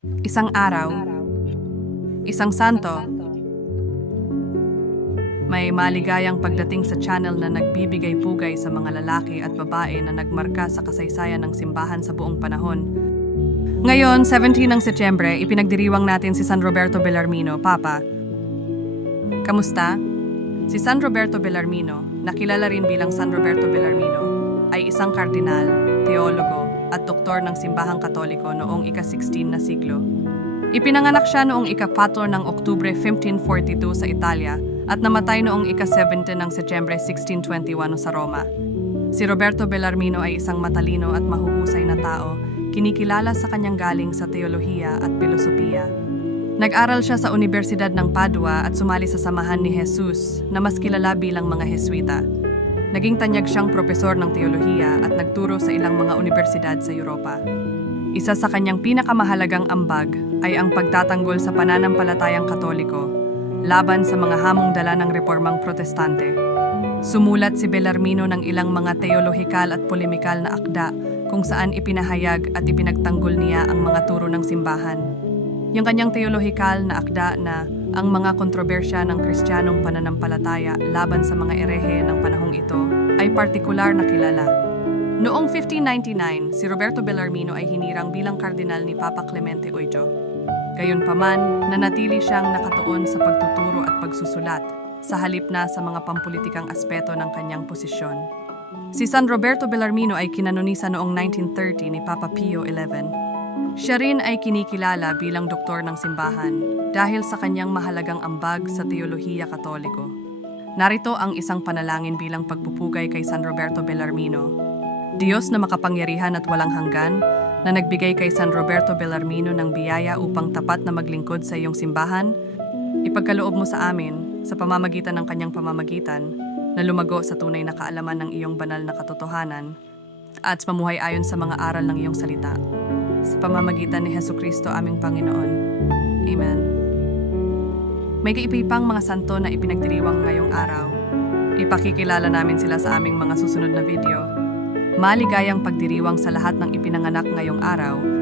Isang araw, isang santo, may maligayang pagdating sa channel na nagbibigay pugay sa mga lalaki at babae na nagmarka sa kasaysayan ng simbahan sa buong panahon. Ngayon, 17 ng Setyembre, ipinagdiriwang natin si San Roberto Bellarmino, Papa. Kamusta? Si San Roberto Bellarmino, nakilala rin bilang San Roberto Bellarmino, ay isang kardinal, teologo, at doktor ng simbahang katoliko noong ika-16 na siglo. Ipinanganak siya noong ika-4 ng Oktubre 1542 sa Italia at namatay noong ika-17 ng Setyembre 1621 sa Roma. Si Roberto Bellarmino ay isang matalino at mahuhusay na tao, kinikilala sa kanyang galing sa teolohiya at filosofiya. Nag-aral siya sa Universidad ng Padua at sumali sa Samahan ni Jesus na mas kilala bilang mga Heswita. Naging tanyag siyang propesor ng teolohiya at nagturo sa ilang mga universidad sa Europa. Isa sa kanyang pinakamahalagang ambag ay ang pagtatanggol sa pananampalatayang katoliko laban sa mga hamong dala ng reformang protestante. Sumulat si Bellarmino ng ilang mga teolohikal at polemikal na akda kung saan ipinahayag at ipinagtanggol niya ang mga turo ng simbahan. Yung kanyang teolohikal na akda na ang mga kontrobersya ng kristyanong pananampalataya laban sa mga erehe ng panahong ito ay partikular na kilala. Noong 1599, si Roberto Bellarmino ay hinirang bilang kardinal ni Papa Clemente VIII. Gayunpaman, nanatili siyang nakatuon sa pagtuturo at pagsusulat sa halip na sa mga pampulitikang aspeto ng kanyang posisyon. Si San Roberto Bellarmino ay kinanonisa noong 1930 ni Papa Pio XI. Siya rin ay kinikilala bilang doktor ng simbahan dahil sa kanyang mahalagang ambag sa teolohiya katoliko. Narito ang isang panalangin bilang pagpupugay kay San Roberto Bellarmino. Diyos na makapangyarihan at walang hanggan, na nagbigay kay San Roberto Bellarmino ng biyaya upang tapat na maglingkod sa iyong simbahan, ipagkaloob mo sa amin, sa pamamagitan ng kanyang pamamagitan, na lumago sa tunay na kaalaman ng iyong banal na katotohanan, at mamuhay ayon sa mga aral ng iyong salita. Sa pamamagitan ni Heso Kristo aming Panginoon. Amen. May kaipipang mga santo na ipinagdiriwang ngayong araw. Ipakikilala namin sila sa aming mga susunod na video. Maligayang pagdiriwang sa lahat ng ipinanganak ngayong araw